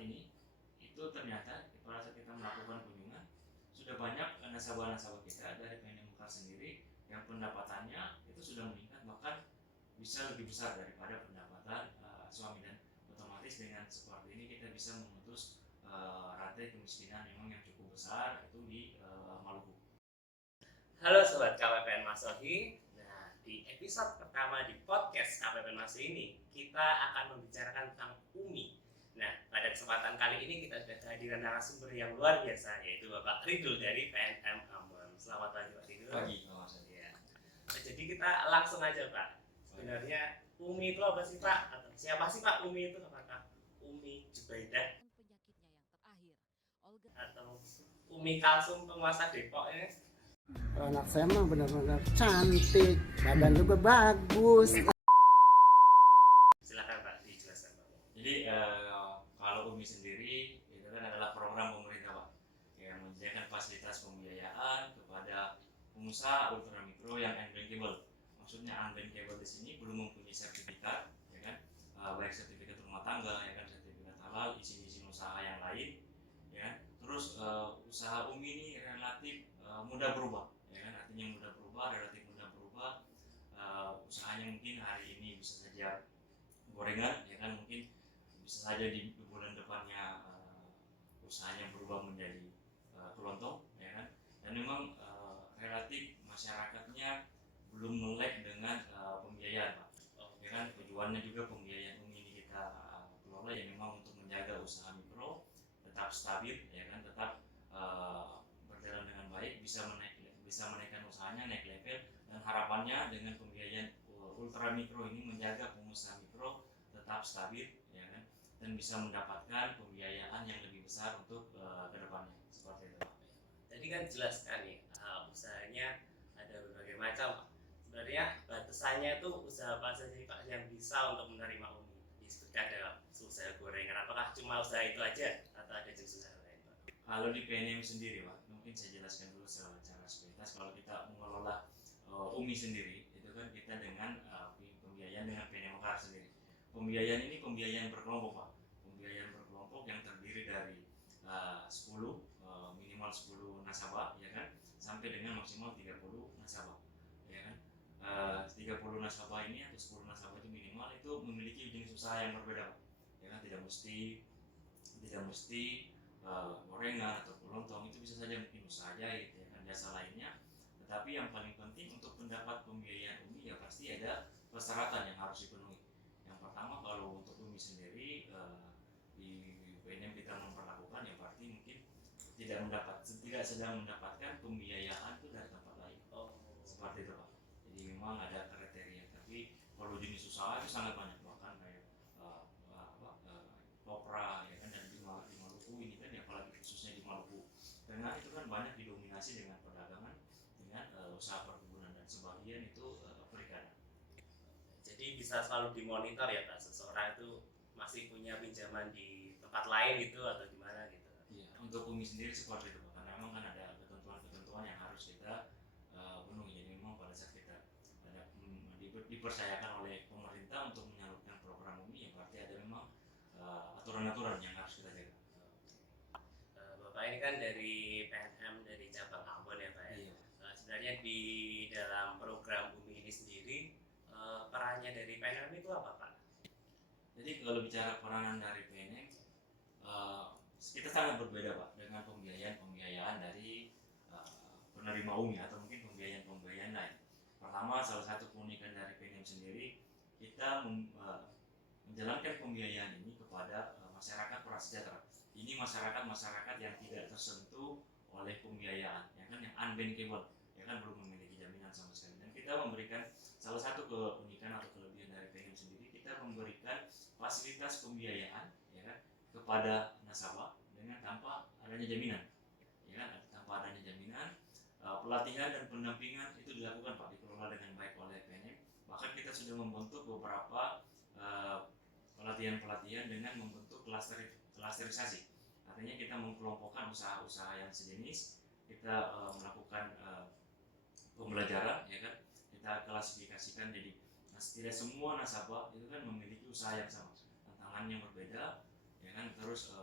ini itu ternyata pada saat kita melakukan kunjungan sudah banyak nasabah-nasabah kita dari PNM Mekar sendiri yang pendapatannya itu sudah meningkat, bahkan bisa lebih besar daripada pendapatan suami, dan otomatis dengan seperti ini kita bisa memutus rantai kemiskinan memang yang cukup besar itu di Maluku. Halo Sobat KPPN Masohi. Nah, di episode pertama di podcast KPPN Masohi ini kita akan membicarakan tentang UMI. Nah, pada kesempatan kali ini kita sudah kehadiran narasumber yang luar biasa, yaitu Bapak Ridul dari PNM Ambon. Selamat pagi Pak Ridul. Pagi. Ya. Nah, jadi kita langsung aja Pak. Sebenarnya UMI itu apa sih Pak? Atau siapa sih Pak UMI itu? Apakah Umi Jubaidah penyakitnya yang terakhir, Olga, atau Umi Kalsum penguasa Depok ya? Anak saya mah benar-benar cantik, badan juga bagus. Silakan Pak dijelaskan Pak. Jadi kalau UMI sendiri itu kan adalah program pemerintah Pak yang menyediakan fasilitas pembiayaan kepada pengusaha ultramikro yang unbankable. Maksudnya unbankable di sini belum mempunyai sertifikat, ya kan, baik sertifikat rumah tangga, ya kan, sertifikat halal, izin-izin usaha yang lain, ya kan. Terus usaha UMI ini relatif mudah berubah, ya kan, artinya mudah berubah, relatif mudah berubah. Usahanya mungkin hari ini bisa saja gorengan, ya kan, mungkin bisa saja di bulan depannya usahanya berubah menjadi kelontong, ya kan, dan memang relatif masyarakatnya belum melek dengan pembiayaan Pak, ya kan. Tujuannya juga pembiayaan UMI ini kita kelola ya memang untuk menjaga usaha mikro tetap stabil, ya kan, tetap berjalan dengan baik, bisa menaikkan usahanya, naik level, dan harapannya dengan pembiayaan ultra mikro ini menjaga pengusaha mikro tetap stabil, ya kan, dan bisa mendapatkan pembiayaan yang lebih besar untuk kedepannya, seperti itu Pak. Tadi kan jelaskan nih usahanya ada berbagai macam. Sebenarnya batasannya itu usaha apa saja Pak yang bisa untuk menerima UMI? Disebutkan ada usaha gorengan, apakah cuma usaha itu aja atau ada jenis usaha lain Pak? Kalau di PNM sendiri Pak, mungkin saya jelaskan dulu secara sepintas. Kalau kita mengelola UMI sendiri, itu kan kita dengan pembiayaan dengan PNM Mekar sendiri. Pembiayaan ini pembiayaan berkelompok Pak, pembiayaan berkelompok yang terdiri dari 10 minimal 10 nasabah, ya kan, sampai dengan maksimal 30 nasabah, ya kan. 30 nasabah ini atau 10 nasabah itu minimal itu memiliki jenis usaha yang berbeda Pak, ya kan, tidak mesti gorengan atau kelontong, itu bisa saja mungkin usaha jahit, ya kan, jasa lainnya. Tetapi yang paling penting untuk mendapat pembiayaan UMI ya pasti ada persyaratan yang harus dipenuhi. Yang pertama, kalau untuk UMI sendiri di PNM kita memperlakukan ya berarti mungkin tidak sedang mendapatkan pembiayaan itu dari tempat lain. Seperti itu Pak. Jadi memang ada kriteria, tapi kalau jenis usaha itu sangat banyak, bahkan kayak kopra, ya kan, dan di Maluku ini kan, ya apalagi khususnya di Maluku Tengah itu kan banyak didominasi dengan perdagangan, dengan usaha perkebunan, dan sebagian itu perikanan. Jadi bisa selalu dimonitor ya Pak, seseorang itu masih punya pinjaman di tempat lain gitu atau di mana gitu. Iya, untuk UMI sendiri seperti itu Pak, karena memang kan ada ketentuan-ketentuan yang harus kita penuhi. Jadi memang pada saat kita ada dipercayakan oleh pemerintah untuk menyalurkan program UMI, ya berarti ada memang aturan-aturan yang harus kita jaga. Bapak ini kan dari PNM dari cabang Ambon ya Pak ya. Iya. Sebenarnya di dalam program UMI ini sendiri perannya dari PNM itu apa Pak? Jadi kalau bicara peranan dari PNM, kita sangat berbeda Pak dengan pembiayaan dari penerima UMI atau mungkin pembiayaan lain. Pertama, salah satu keunikan dari PNM sendiri, kita menjalankan pembiayaan ini kepada masyarakat prasejahtera. Ini masyarakat yang tidak tersentuh oleh pembiayaan, ya kan, yang unbankable, ya kan, belum memiliki jaminan sama sekali. Dan kita memberikan salah satu keunikan atau kelebihan dari PNM sendiri, kita memberikan fasilitas pembiayaan, ya kan, kepada nasabah dengan tanpa adanya jaminan, ya kan, tanpa adanya jaminan. Pelatihan dan pendampingan itu dilakukan Pak, dikelola dengan baik oleh PNM. Bahkan kita sudah membentuk beberapa pelatihan dengan membentuk klasterisasi. Artinya kita mengkelompokkan usaha-usaha yang sejenis, kita melakukan pembelajaran, ya kan, kita klasifikasikan. Jadi tidak semua nasabah itu kan memiliki usaha yang sama, tantangannya berbeda, ya kan. Terus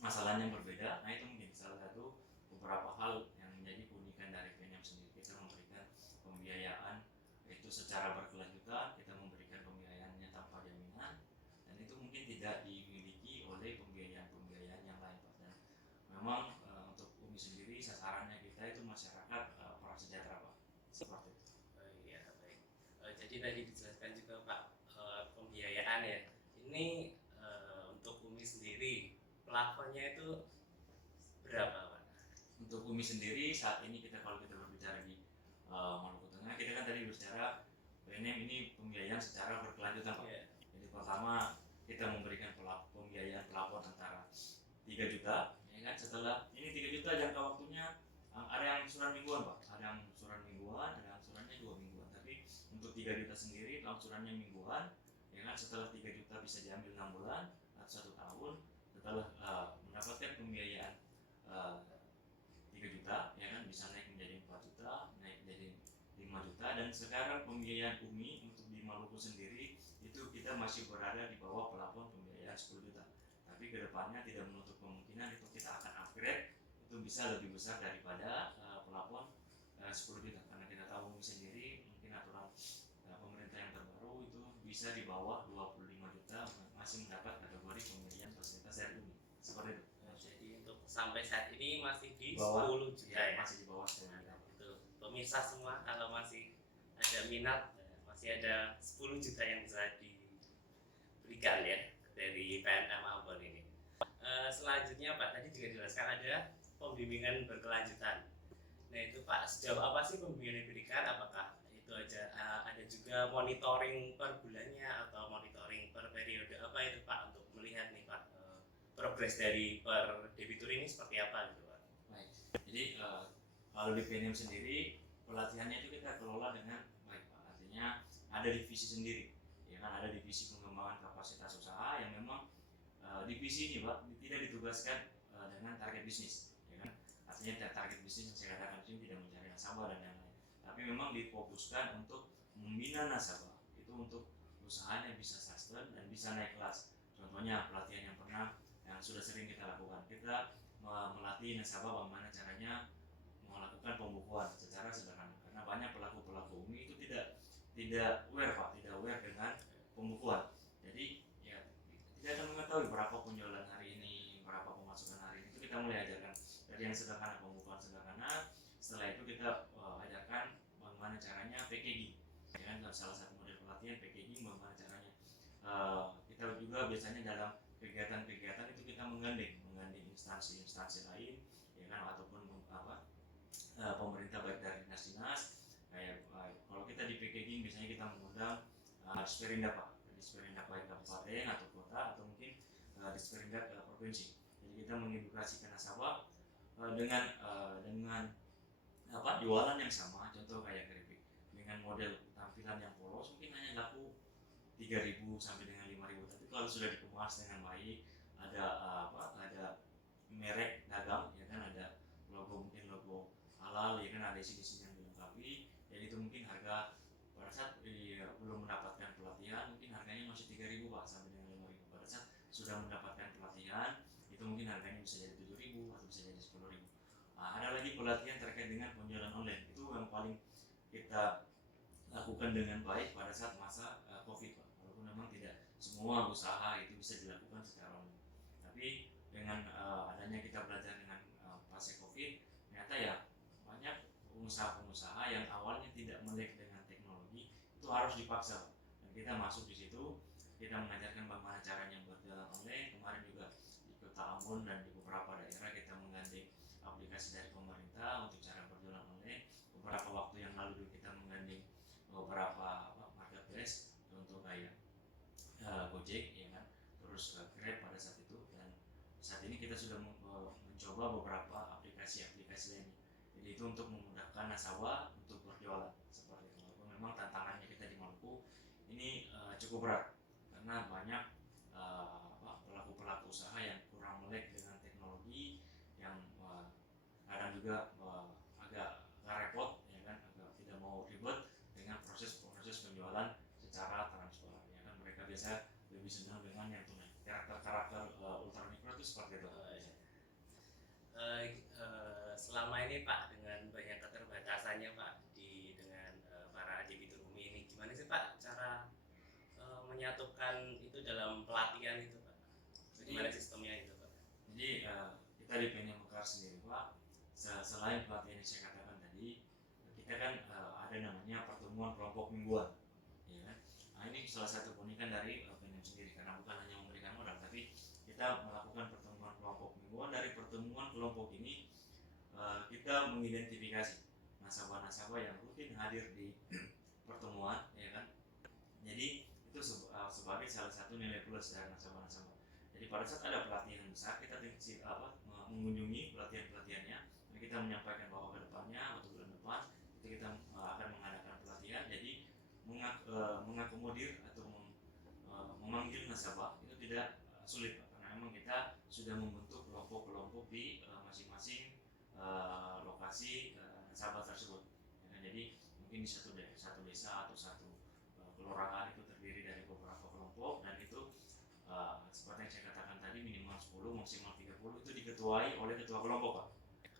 masalahnya yang berbeda. Nah itu mungkin salah satu beberapa hal yang menjadi keunikan dari PNM sendiri. Kita memberikan pembiayaan itu secara berkelanjutan, kita memberikan pembiayaannya tanpa jaminan, dan itu mungkin tidak dimiliki oleh pembiayaan yang lain Pak. Dan memang untuk UMI sendiri sasarannya kita itu masyarakat prasejahtera Pak, seperti itu. Oh iya, baik. Jadi tadi dijelaskan juga Pak, pembiayaan ya. Ini untuk UMI sendiri plafonnya itu berapa Pak? Untuk UMI sendiri saat ini kalau kita berbicara di Maluku Tengah, kita kan tadi berbicara PNM ini pembiayaan secara berkelanjutan Pak. Iya. Jadi pertama kita memberikan pembiayaan pelapor antara 3 juta, ya kan. Setelah ini 3 juta jangka waktunya ada yang surat mingguan Pak, ada yang surat mingguan, ada yang suratnya 2 mingguan. Tapi untuk 3 juta sendiri angsurannya mingguan, ya kan. Setelah 3 juta bisa diambil 6 bulan atau 1 tahun. Setelah mendapatkan pembiayaan 3 juta, ya kan, bisa naik menjadi 4 juta, naik menjadi 5 juta, dan sekarang pembiayaan UMI untuk di Maluku sendiri itu kita masih berada di bawah plafon pembiayaan 10 juta. Tapi kedepannya tidak menutup kemungkinan itu kita akan upgrade itu bisa lebih besar daripada plafon 10 juta, karena kita tahu UMI sendiri mungkin aturan pemerintah yang terbaru itu bisa di bawah 25 juta masih mendapat kategori pemberian fasilitas dari UMI, seperti itu. Jadi untuk sampai saat ini masih di Bawah, 10 juta ya. masih di bawah 10 juta. Itu pemirsa semua, kalau masih ada minat, masih ada 10 juta yang bisa diberikan ya dari PNM Ambon ini. Selanjutnya Pak, tadi juga dijelaskan ada pembimbingan berkelanjutan. Nah itu Pak, sejauh apa sih pembimbingan yang diberikan? Apakah itu ada juga monitoring per bulannya atau monitoring per periode, apa itu Pak, untuk melihat nih Pak progres dari per debitur ini seperti apa gitu Pak? Baik. Jadi kalau di PNM sendiri pelatihannya itu kita kelola dengan baik Pak. Artinya ada divisi sendiri, ya kan, ada divisi pengembangan kapasitas usaha yang memang divisi ini Pak tidak ditugaskan dengan target bisnis, ya kan. Artinya target bisnis yang saya katakan ini tidak mencari nasabah dan lain-lain, tapi memang difokuskan untuk membina nasabah itu untuk usahanya bisa sustain dan bisa naik kelas. Contohnya pelatihan yang sudah sering kita lakukan, kita melatih nasabah bagaimana caranya melakukan pembukuan secara sederhana, karena banyak pelaku UMI itu tidak aware Pak, tidak aware dengan pembukuan. Jadi ya tidak akan mengetahui berapa penjualan hari ini, berapa pemasukan hari ini. Itu kita mulai ajarkan dari yang sederhana, pembukuan sederhana. Setelah itu kita ajarkan bagaimana caranya PKG, ya kan, salah satu model pelatihan PKG, bagaimana caranya. Kita juga biasanya dalam kegiatan-kegiatan itu kita menggandeng instansi-instansi lain, ya kan, ataupun pemerintah baik dari dinas-dinas. Kayak kalau kita di PKG biasanya kita mengundang Disperindak Pak, Disperindak baik kabupaten atau kota atau mungkin Disperindak provinsi. Jadi kita mengedukasi ke nasabah dengan jualan yang sama, contoh kayak keripik dengan model tampilan yang polos mungkin hanya laku 3.000 sampai dengan 5.000, tapi kalau sudah dikemas dengan baik, ada merek dagang, ya kan, ada logo, mungkin logo halal, ya kan, ada isi-isi yang dilengkapi, jadi itu mungkin harga pada saat belum mendapatkan pelatihan mungkin harganya masih 3.000 Pak sampai dengan 5.000. Pada saat sudah mendapatkan pelatihan itu mungkin harganya bisa jadi 7.000 atau bisa jadi 10.000. Ada lagi pelatihan terkait dengan penjualan online, itu yang paling kita lakukan dengan baik pada saat masa COVID Pak. Walaupun memang tidak semua usaha itu bisa dilakukan secara online, tapi dengan adanya kita belajar dengan fase COVID, ternyata ya banyak pengusaha-pengusaha yang awalnya tidak melek dengan teknologi itu harus dipaksa, dan kita masuk di situ, kita mengajarkan bagaimana caranya berjualan online. Kemarin juga di Kota Ambon dan di beberapa daerah kita menggandeng aplikasi dari pemerintah untuk cara berjualan online. Beberapa waktu yang lalu kita menggandeng beberapa marketplace untuk kayak Gojek, ya kan, terus Grab pada saat itu, dan saat ini kita sudah mencoba beberapa aplikasi-aplikasi lainnya. Jadi itu untuk memudahkan nasabah untuk berjualan seperti itu. Walaupun memang tantangannya kita di Maluku ini cukup berat karena banyak pelaku-pelaku usaha yang kurang melek dengan teknologi, yang kadang juga agak repot, ya kan, agak tidak mau ribet dengan proses penjualan secara transparan, ya kan. Mereka biasa lebih senang dengan yang tunai, karakter ultra mikro itu seperti itu. selama ini Pak, dengan banyak keterbatasannya Pak dengan para debitur Umi ini, gimana sih Pak cara menyatukan itu dalam pelatihan itu Pak? Gimana sistemnya itu Pak? Jadi kita di PNM Mekar sendiri Pak, selain pelatihan yang saya katakan tadi, kita kan ada namanya pertemuan kelompok mingguan, ya kan? Nah, ini salah satu keunikan dari PNM sendiri karena bukan hanya memberikan modal, tapi kita melakukan pertemuan kelompok mingguan. Dari pertemuan kelompok ini kita mengidentifikasi nasabah-nasabah yang rutin hadir di pertemuan, ya kan? Jadi itu sebagai salah satu nilai plus dari nasabah-nasabah. Jadi pada saat ada pelatihan besar, kita mengunjungi pelatihan-pelatihannya, dan kita menyampaikan bahwa ke depannya atau bulan depan itu kita akan mengadakan pelatihan. Jadi mengakomodir atau memanggil nasabah itu tidak sulit Pak, karena memang kita sudah membentuk kelompok-kelompok di masing-masing lokasi nasabah tersebut. Ya, jadi mungkin di satu desa atau satu kelurahan itu terdiri dari beberapa kelompok, dan itu seperti yang saya katakan tadi minimal 10 maksimal 30 itu diketuai oleh ketua kelompok Pak.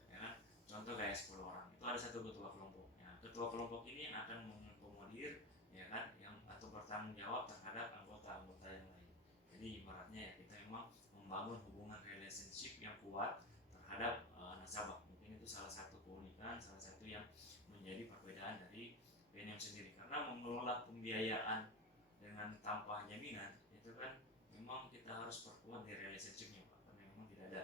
Ya kan? Contoh kayak 10 orang itu ada satu ketua kelompok. Ya, ketua kelompok ini yang akan mengakomodir, ya kan, yang atau bertanggung jawab terhadap anggota-anggota yang lain. Jadi ibaratnya ya kita memang membangun hubungan relationship yang kuat terhadap nasabah. Mungkin itu salah satu keunikan, salah satu yang menjadi perbedaan dari PNM sendiri, karena mengelola pembiayaan dengan tanpa jaminan itu kan memang kita harus perkuat di relationship-nya Pak, karena memang tidak ada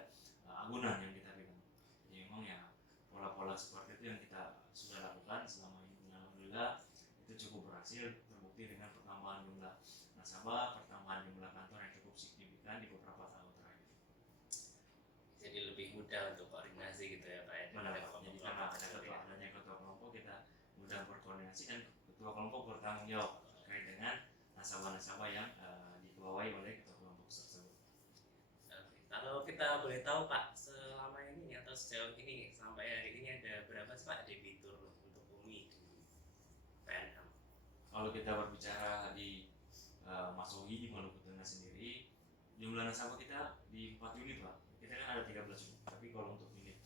agunan yang kita pegang. Jadi memang ya pola-pola seperti itu yang kita sudah lakukan selama ini, alhamdulillah itu cukup berhasil, terbukti dengan pertambahan jumlah nasabah, pertambahan jumlah kantor yang cukup signifikan di beberapa tahun terakhir. Jadi lebih mudah untuk koordinasi gitu ya Pak ya? Benar, jadi karena adanya ketua kelompok kita mudah berkoordinasi, dan ketua kelompok bertanggung jawab terkait dengan nasabah-nasabah yang dikelola oleh ketua kelompok tersebut. Kalau kita boleh tahu Pak, selama ini atau sejauh ini sampai hari ini ada berapa sih Pak debitur untuk Umi di PNM? Kalau kita berbicara di Masohi di Maluku Tengah sendiri, jumlah nasabah kita di 4 unit Pak. Kita kan ada 13 unit, tapi kalau untuk unit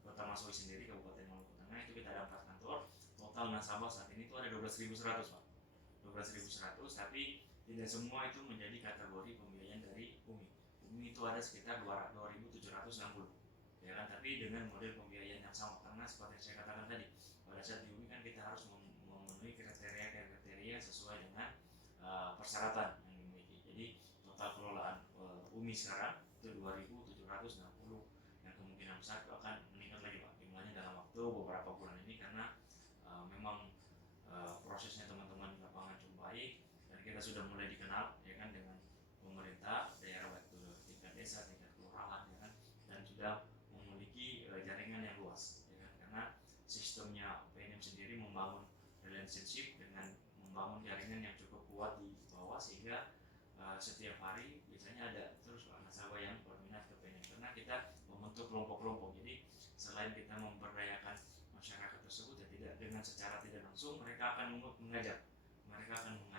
Kota Masohi sendiri Kabupaten Maluku Tengah itu kita ada 4 kantor. Total nasabah saat ini itu ada 12.100 Pak. 12.100, tapi tidak semua itu menjadi kategori pembiayaan dari Umi. Umi itu ada sekitar 2.760, ya kan? Tapi dengan model pembiayaan yang sama, karena seperti yang saya katakan tadi, pada saat di Umi kan kita harus memenuhi kriteria sesuai dengan persyaratan yang dimiliki. Jadi total kelolaan Umi sekarang itu 2.760, yang kemungkinan besar itu akan meningkat lagi Pak jumlahnya dalam waktu beberapa bulan ini, karena memang prosesnya teman-teman di lapangan cukup baik, dan kita sudah mulai dikenal, ya kan, dengan pemerintah daerah, baik itu tingkat desa, tingkat kelurahan, ya kan, dan sudah memiliki jaringan yang luas, ya kan, karena sistemnya PNM sendiri membangun relationship dengan membangun jaringan yang cukup kuat di bawah, sehingga setiap hari biasanya ada terus nasabah yang berminat ke PNM, karena kita membentuk kelompok-kelompok. Jadi selain kita memberdayakan masyarakat tersebut, ya tidak dengan secara tidak langsung mereka akan mengajak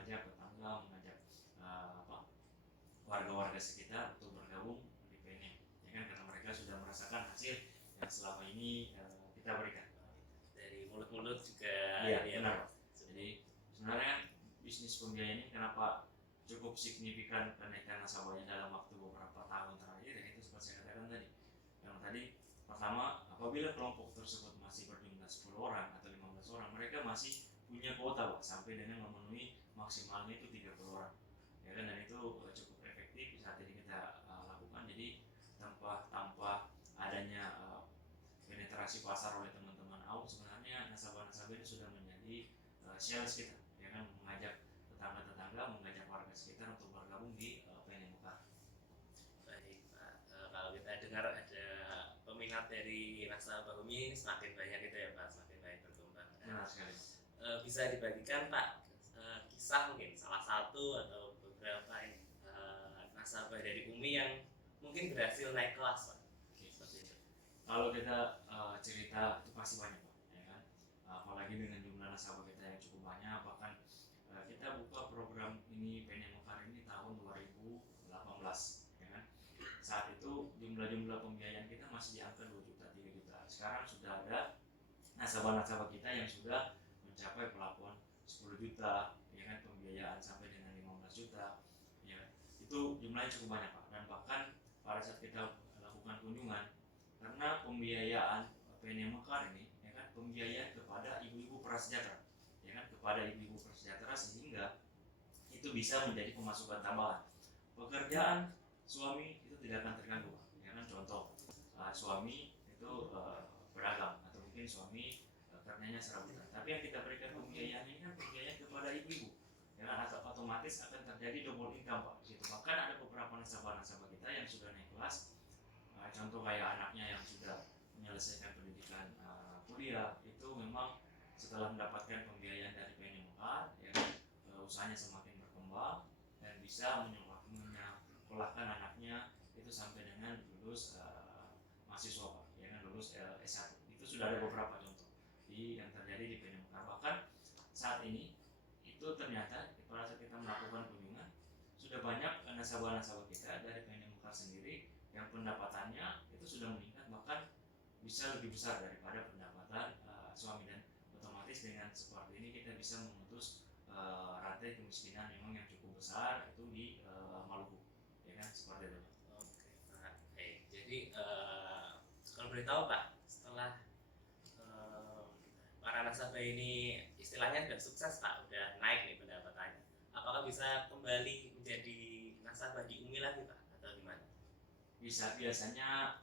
tetangga, mengajak warga-warga sekitar untuk bergabung di PNM, ya kan, karena mereka sudah merasakan hasil yang selama ini kita berikan. Dari mulut-mulut juga. Iya, benar. Jadi sebenarnya bisnis pembiayaan ini kenapa cukup signifikan kenaikan nasabahnya dalam waktu beberapa tahun terakhir, ya itu seperti saya katakan tadi. Yang tadi pertama, apabila kelompok tersebut masih berjumlah 10 orang atau 15 orang, mereka masih punya kuota Pak, sampai dengan memenuhi maksimalnya itu 30 orang. Ya kan, dan itu cukup efektif saat ini kita lakukan. Jadi tanpa adanya penetrasi pasar oleh teman-teman AU, sebenarnya nasabah-nasabah ini sudah menjadi sales kita, ya kan, mengajak tetangga-tetangga, mengajak warga sekitar untuk bergabung di PNM Mekar. Baik Pak, kalau kita dengar ada peminat dari nasabah Umi semakin banyak gitu ya Pak, semakin banyak berkembang. Benar sekali. Bisa dibagikan Pak kisah mungkin salah satu atau beberapa nasabah dari Umi yang mungkin berhasil naik kelas Pak. Oke, seperti itu. Kalau kita cerita itu pasti banyak Pak, ya kan? Apalagi dengan jumlah nasabah kita yang cukup banyak, bahkan kita buka program ini PNM Mekar ini tahun 2018, ya kan? Saat itu jumlah pembiayaan kita masih di angka 2 juta, 3 juta sekarang sudah ada nasabah-nasabah kita yang sudah mencapai pelabuhan 10 juta, ya kan, pembiayaan sampai dengan 15 juta, ya. Itu jumlahnya cukup banyak Pak, dan bahkan pada saat kita lakukan kunjungan, karena pembiayaan PNM Mekar ini, ya kan, pembiayaan kepada ibu-ibu prasejahtera, ya kan, kepada ibu-ibu prasejahtera, sehingga itu bisa menjadi pemasukan tambahan. Pekerjaan suami itu tidak akan terganggu, ya kan. Contoh, suami itu beragam, atau mungkin suami karenanya serabutan, tapi yang kita berikan pembiayaan ini kan pembiayaan kepada ibu-ibu, ya kan, atau otomatis akan terjadi double income Pak gitu. Bahkan ada beberapa nasabah-nasabah kita yang sudah naik kelas, contoh kayak anaknya yang sudah menyelesaikan pendidikan kuliah, itu memang setelah mendapatkan pembiayaan dari PNM Mekar, ya kan, usahanya semakin berkembang dan bisa menyekolahkan anaknya itu sampai dengan lulus mahasiswa Pak, ya kan, lulus S1. Itu sudah ada beberapa contoh yang terjadi di PNM Mekar. Bahkan saat ini itu ternyata pada saat kita melakukan kunjungan, sudah banyak nasabah-nasabah kita dari PNM Mekar sendiri yang pendapatannya itu sudah meningkat, bahkan bisa lebih besar daripada pendapatan suami, dan otomatis dengan seperti ini kita bisa memutus rantai kemiskinan memang yang cukup besar itu di Maluku, ya kan, seperti itu. Oke Pak. Jadi kalau boleh tahu Pak, setelah para nasabah ini istilahnya sudah sukses Pak, udah naik nih pendapatannya, apakah bisa kembali menjadi nasabah di UMI lagi Pak, atau gimana? Bisa, biasanya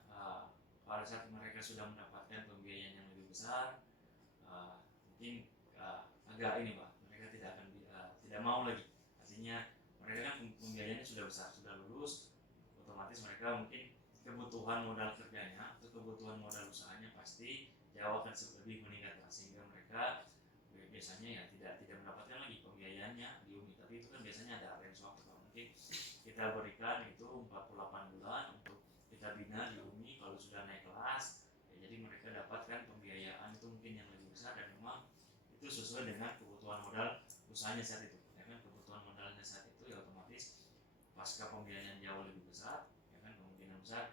pada saat mereka sudah mendapatkan pembiayaan yang lebih besar, mungkin agak ini Pak, mereka tidak akan tidak mau lagi. Artinya mereka kan pembiayaannya sudah besar, sudah lulus, otomatis mereka mungkin kebutuhan modal kerjanya atau kebutuhan modal usahanya pasti jauh akan lebih meningkat Pak, sehingga mereka biasanya ya tidak mendapatkan lagi pembiayaannya di UMI. Tapi itu kan biasanya ada range waktu Pak, mungkin kita berikan itu 48 bulan untuk kita bina di UMI. Kalau sudah naik kelas, ya, jadi mereka dapatkan pembiayaan itu mungkin yang lebih besar, dan memang itu sesuai dengan kebutuhan modal usahanya saat itu, ya kan. Kebutuhan modalnya saat itu ya otomatis pasca pembiayaan jauh lebih besar, ya kan, kemungkinan besar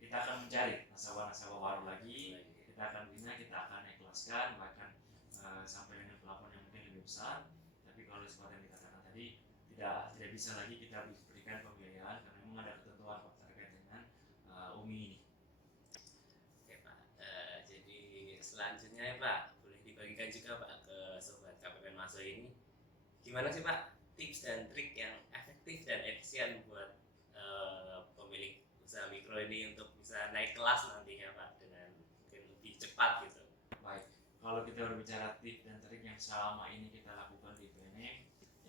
kita akan mencari nasabah-nasabah baru lagi, kita akan bina, kita akan naik kelaskan, bahkan sampai dengan pelapor yang mungkin lebih besar. Tapi kalau seperti yang dikatakan tadi, tidak bisa lagi kita berikan pembiayaan karena memang ada ketentuan Pak terkait dengan UMI ini. Oke Pak, jadi selanjutnya ya Pak, boleh dibagikan juga Pak ke sobat KPPN Maso ini, gimana sih Pak tips dan trik yang efektif dan efisien buat pemilik usaha mikro ini untuk bisa naik kelas nantinya Pak dengan mungkin lebih cepat gitu. Baik, kalau kita berbicara tips dan trik yang selama ini kita lakukan di PNM,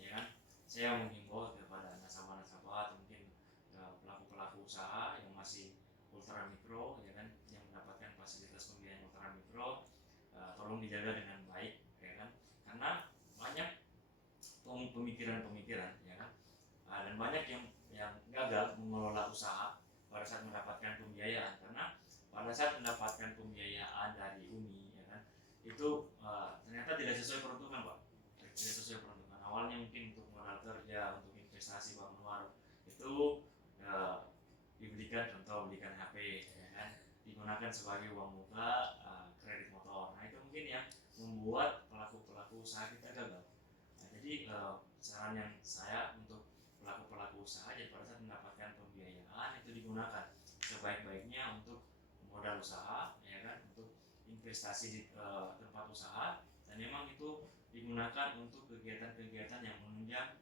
ya kan, saya menghimbau kepada nasabah-nasabah atau mungkin pelaku-pelaku usaha yang masih ultra mikro, ya kan, yang mendapatkan fasilitas pembiayaan ultra mikro, tolong dijaga dengan baik, ya kan, karena banyak pemikiran-pemikiran, ya kan, dan banyak yang gagal mengelola usaha pada saat mendapatkan pembiayaan, karena pada saat mendapatkan pembiayaan dari UMI, ya kan, itu ternyata tidak sesuai peruntukan Pak, tidak sesuai peruntukan. Awalnya mungkin untuk modal kerja, untuk investasi Pak Anwar, itu dibelikan, contoh belikan HP, ya kan, digunakan sebagai uang muka, kredit motor. Nah itu mungkin yang membuat pelaku-pelaku usaha kita gagal. Nah, jadi saran yang saya untuk pelaku-pelaku usaha, jadi pada saat mendapatkan pembiayaan itu digunakan sebaik-baiknya untuk modal usaha, ya kan, untuk investasi di tempat usaha, dan memang itu digunakan untuk kegiatan-kegiatan yang menunjang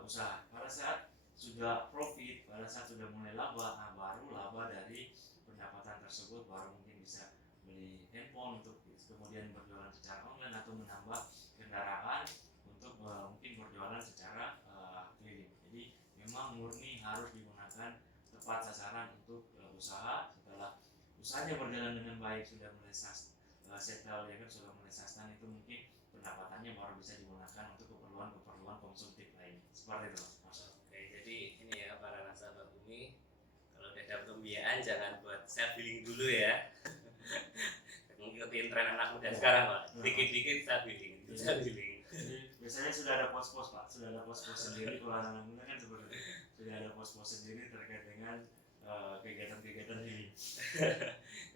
usaha. Pada saat sudah profit, pada saat sudah mulai laba, nah baru laba dari pendapatan tersebut baru mungkin bisa beli handphone untuk kemudian berjualan secara online atau menambah kendaraan untuk mungkin berjualan secara keliling. Jadi memang murni harus digunakan tepat sasaran untuk usaha. Setelah usahanya berjalan dengan baik, sudah mulai settle, ya kan, sudah mulai sustain, itu mungkin pendapatannya baru bisa digunakan untuk keperluan konsumtif lainnya. Seperti itu Mas. Oke, jadi ini ya para nasabah UMI, kalau udah dapat pembiayaan jangan buat self billing dulu ya. Ngikutin tren anak muda sekarang Pak, dikit-dikit self billing. Jadi biasanya sudah ada pos-pos Pak, sudah ada pos-pos sendiri. Kalau anak muda kan seperti itu, sudah ada pos-pos sendiri terkait dengan kegiatan-kegiatan ini.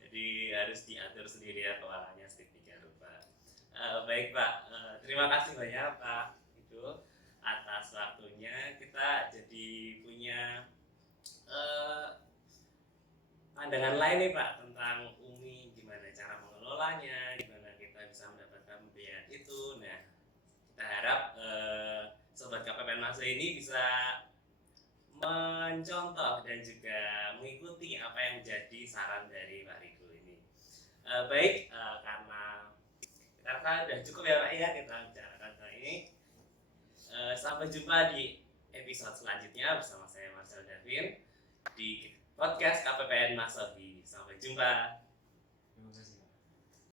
Jadi harus harus diatur sendiri ya keuangannya sedemikian rupa. Baik Pak, terima kasih banyak Pak itu atas waktunya. Kita jadi punya pandangan lain nih Pak tentang UMI, gimana cara mengelolanya, gimana kita bisa mendapatkan pembiayaan itu. Nah, kita harap Sobat KPPN Masuk ini bisa mencontoh dan juga mengikuti apa yang menjadi saran dari Pak Riko ini. Baik, karena kita rasa sudah cukup ya Pak ya kita bicarakan kali ini. Sampai jumpa di episode selanjutnya bersama saya Marcel Davin di podcast KPPN Masohi. Sampai jumpa.